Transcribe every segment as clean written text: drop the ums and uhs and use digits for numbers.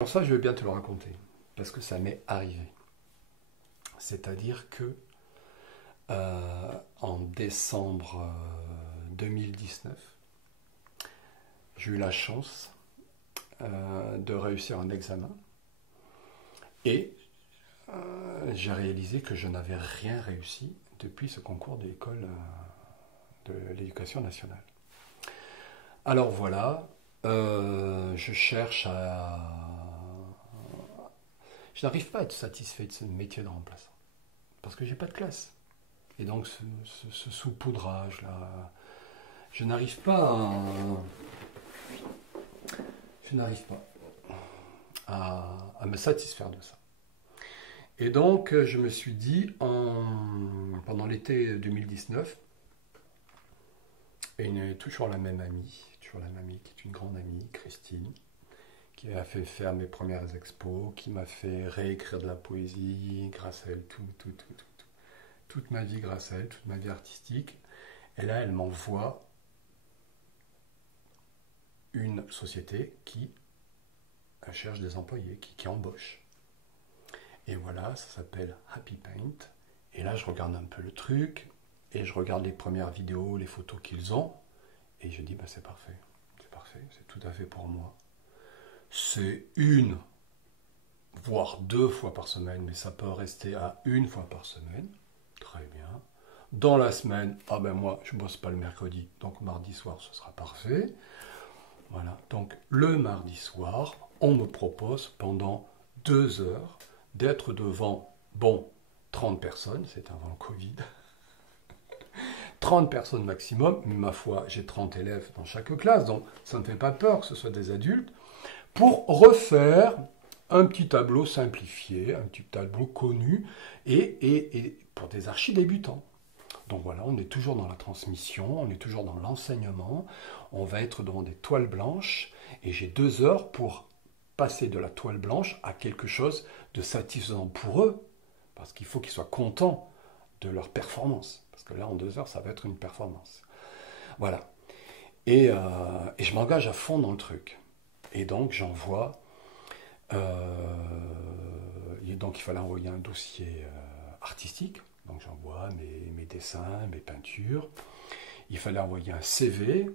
Alors ça, je veux bien te le raconter, parce que ça m'est arrivé. C'est-à-dire que en décembre 2019, j'ai eu la chance de réussir un examen et j'ai réalisé que je n'avais rien réussi depuis ce concours de l'école de l'éducation nationale. Alors voilà, je cherche à... Je n'arrive pas à être satisfait de ce métier de remplaçant, parce que j'ai pas de classe. Et donc ce saupoudrage-là, je n'arrive pas à me satisfaire de ça. Et donc je me suis dit, pendant l'été 2019, et toujours la même amie qui est une grande amie, Christine, qui m'a fait faire mes premières expos, qui m'a fait réécrire de la poésie, grâce à elle, toute ma vie grâce à elle, toute ma vie artistique. Et là, elle m'envoie une société qui cherche des employés, qui embauche. Et voilà, ça s'appelle Happy Paint. Et là, je regarde un peu le truc, et je regarde les premières vidéos, les photos qu'ils ont, et je dis, bah, c'est parfait, c'est tout à fait pour moi. C'est une, voire 2 fois par semaine, mais ça peut rester à 1 fois par semaine. Très bien. Dans la semaine, ah ben moi, je ne bosse pas le mercredi, donc mardi soir, ce sera parfait. Voilà. Donc le mardi soir, on me propose pendant 2 heures d'être devant, 30 personnes, c'est avant le Covid, 30 personnes maximum, mais ma foi, j'ai 30 élèves dans chaque classe, donc ça ne me fait pas peur que ce soit des adultes, pour refaire un petit tableau simplifié, un petit tableau connu, et pour des archi-débutants. Donc voilà, on est toujours dans la transmission, on est toujours dans l'enseignement, on va être devant des toiles blanches, et j'ai 2 heures pour passer de la toile blanche à quelque chose de satisfaisant pour eux, parce qu'il faut qu'ils soient contents de leur performance, parce que là, en 2 heures, ça va être une performance. Voilà. Et je m'engage à fond dans le truc. Et donc, j'envoie... donc, il fallait envoyer un dossier artistique. Donc, j'envoie mes dessins, mes peintures. Il fallait envoyer un CV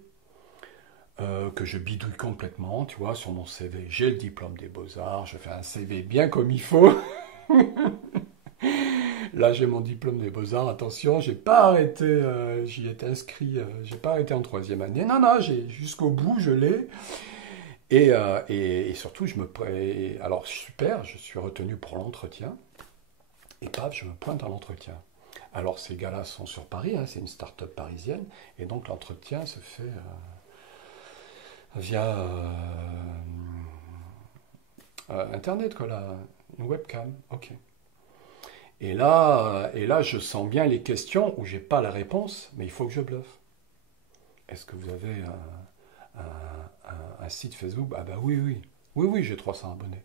que je bidouille complètement. Tu vois, sur mon CV, j'ai le diplôme des Beaux-Arts. Je fais un CV bien comme il faut. Là, j'ai mon diplôme des Beaux-Arts. Attention, j'ai pas arrêté. J'y étais inscrit. J'ai pas arrêté en 3e année. Non, j'ai jusqu'au bout, je l'ai. Et surtout, alors super, je suis retenu pour l'entretien. Et paf, je me pointe à l'entretien. Alors, ces gars-là sont sur Paris, hein, c'est une start-up parisienne. Et donc, l'entretien se fait via Internet, quoi, là, une webcam. Ok. Et là, je sens bien les questions où j'ai pas la réponse, mais il faut que je bluffe. Est-ce que vous avez un site Facebook? Ah bah oui. Oui, j'ai 300 abonnés.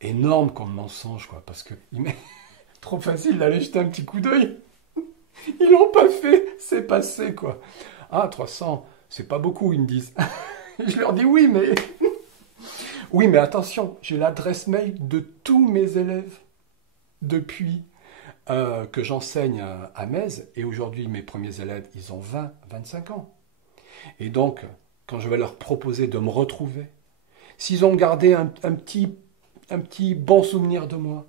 Énorme comme mensonge, quoi, parce que il m'est trop facile d'aller jeter un petit coup d'œil. Ils l'ont pas fait, c'est passé, quoi. Ah, 300, c'est pas beaucoup, ils me disent. Je leur dis oui, mais... Oui, mais attention, j'ai l'adresse mail de tous mes élèves depuis que j'enseigne à Metz, et aujourd'hui, mes premiers élèves, ils ont 20, 25 ans. Et donc, quand je vais leur proposer de me retrouver, s'ils ont gardé un petit bon souvenir de moi,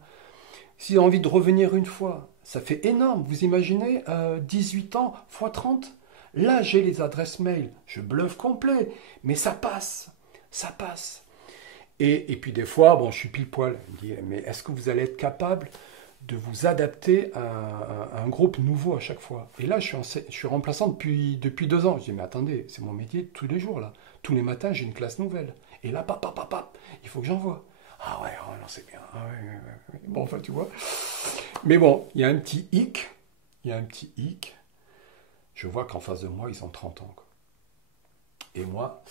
s'ils ont envie de revenir une fois, ça fait énorme. Vous imaginez, 18 ans x 30? Là, j'ai les adresses mail. Je bluffe complet, mais ça passe. Ça passe. Et puis des fois, je suis pile poil. Il me dit, mais est-ce que vous allez être capable de vous adapter à un groupe nouveau à chaque fois? Et là, je suis remplaçant depuis 2 ans. Je dis, mais attendez, c'est mon métier tous les jours, là. Tous les matins, j'ai une classe nouvelle. Et là, il faut que j'envoie. Ah ouais, oh non, c'est bien. Ah ouais. Bon, enfin, tu vois. Mais bon, il y a un petit hic. Je vois qu'en face de moi, ils ont 30 ans, quoi. Et moi,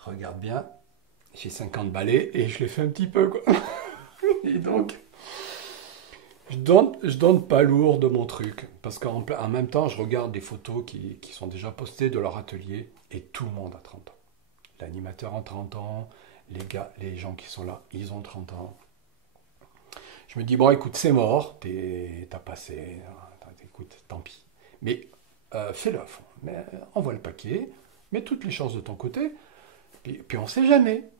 regarde bien, j'ai 50 balais et je les fais un petit peu, quoi. Et donc, je donne pas lourd de mon truc. Parce qu'en même temps, je regarde des photos qui sont déjà postées de leur atelier et tout le monde a 30 ans. L'animateur a 30 ans, les gars, les gens qui sont là, ils ont 30 ans. Je me dis, bon, écoute, c'est mort, t'as passé, écoute, tant pis. Mais fais-le à fond. Mais, envoie le paquet, mets toutes les chances de ton côté, puis on ne sait jamais.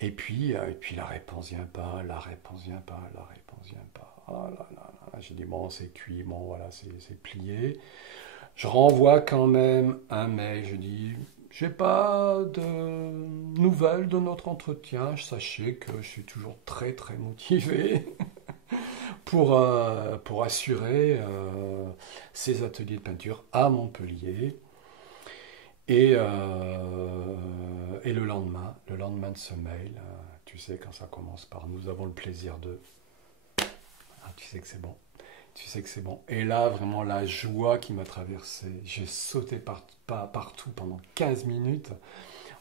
Et puis la réponse vient pas, la réponse vient pas, la réponse vient pas. Oh là là là. J'ai dit, bon, c'est cuit, bon, voilà, c'est plié. Je renvoie quand même un mail, je dis, j'ai pas de nouvelles de notre entretien, sachez que je suis toujours très très motivé pour assurer ces ateliers de peinture à Montpellier. Et le lendemain de ce mail, tu sais, quand ça commence par «Nous avons le plaisir de...» tu sais que c'est bon. Tu sais que c'est bon. Et là, vraiment, la joie qui m'a traversé. J'ai sauté partout pendant 15 minutes.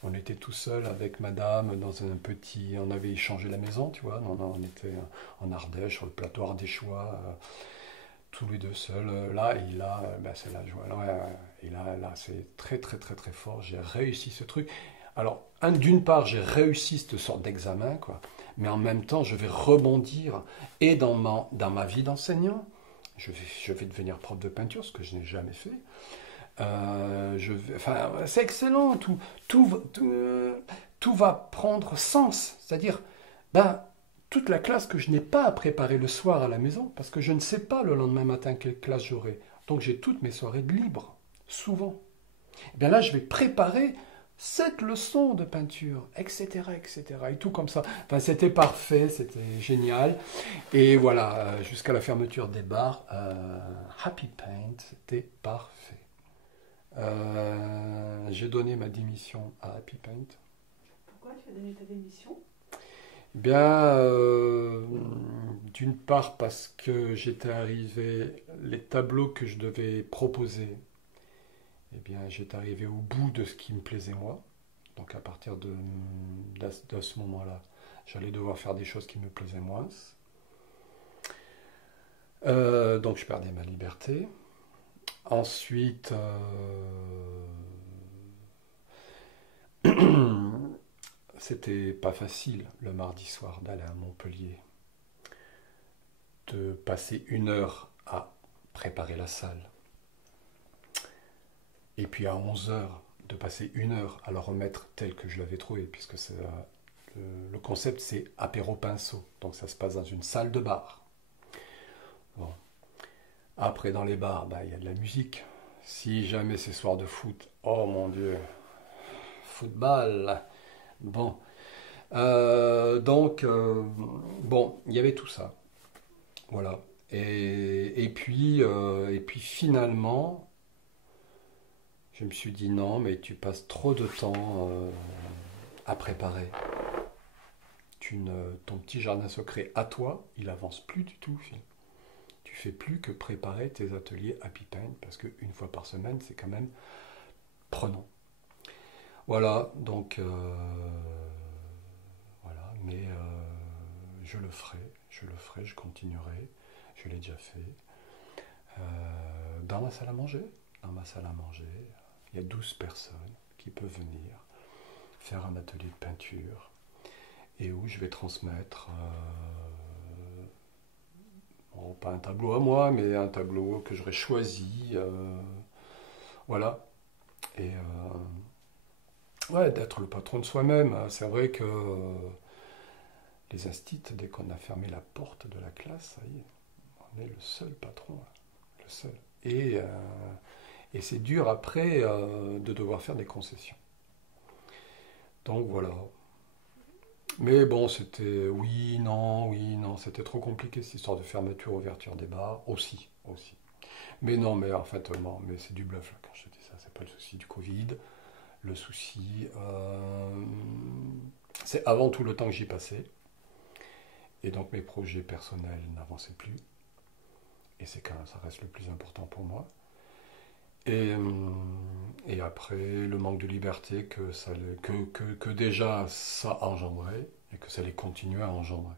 On était tout seul avec madame dans un petit... On avait échangé la maison, tu vois. On était en Ardèche, sur le plateau ardéchois, tous les deux seuls. Là, et là, c'est la joie. Et là, c'est très, très, très, très fort. J'ai réussi ce truc. Alors, d'une part, j'ai réussi cette sorte d'examen, quoi. Mais en même temps, je vais rebondir et dans ma vie d'enseignant. Je vais devenir prof de peinture, ce que je n'ai jamais fait. C'est excellent, tout va prendre sens. C'est-à-dire, toute la classe que je n'ai pas à préparer le soir à la maison, parce que je ne sais pas le lendemain matin quelle classe j'aurai. Donc j'ai toutes mes soirées de libre, souvent. Et bien là, je vais préparer cette leçon de peinture, etc., etc. Et tout comme ça. Enfin, c'était parfait, c'était génial. Et voilà, jusqu'à la fermeture des bars, Happy Paint, c'était parfait. J'ai donné ma démission à Happy Paint. Pourquoi tu as donné ta démission? Bien, d'une part parce que j'étais arrivé, les tableaux que je devais proposer, eh bien, j'étais arrivé au bout de ce qui me plaisait moi. Donc à partir de ce moment-là, j'allais devoir faire des choses qui me plaisaient moins. Donc je perdais ma liberté. Ensuite, c'était pas facile le mardi soir d'aller à Montpellier, de passer 1 heure à préparer la salle. Et puis à 11 heures, de passer 1 heure à la remettre telle que je l'avais trouvée, puisque le concept c'est apéro pinceau, donc ça se passe dans une salle de bar. Bon. Après dans les bars, il y a de la musique. Si jamais c'est soir de foot, oh mon Dieu, football. Bon, bon, il y avait tout ça, voilà. Et puis finalement, je me suis dit non, mais tu passes trop de temps à préparer. Ton petit jardin secret à toi, il avance plus du tout, Phil. Tu fais plus que préparer tes ateliers Happy Paint parce qu'une fois par semaine, c'est quand même prenant. Voilà, donc voilà, mais je le ferai, je continuerai, je l'ai déjà fait. Dans ma salle à manger, il y a 12 personnes qui peuvent venir faire un atelier de peinture et où je vais transmettre, bon, pas un tableau à moi, mais un tableau que j'aurais choisi, voilà. Et ouais, d'être le patron de soi-même. C'est vrai que les instits, dès qu'on a fermé la porte de la classe, ça y est, on est le seul patron, le seul. Et c'est dur après de devoir faire des concessions. Donc voilà. Mais bon, c'était oui, non, c'était trop compliqué cette histoire de fermeture, ouverture des bars, aussi. Mais non, mais en fait, non, mais c'est du bluff là, quand je te dis ça, c'est pas le souci du Covid. Le souci, c'est avant tout le temps que j'y passais. Et donc mes projets personnels n'avançaient plus. Et c'est quand même, ça reste le plus important pour moi. Et après, le manque de liberté que déjà ça engendrait et que ça allait continuer à engendrer.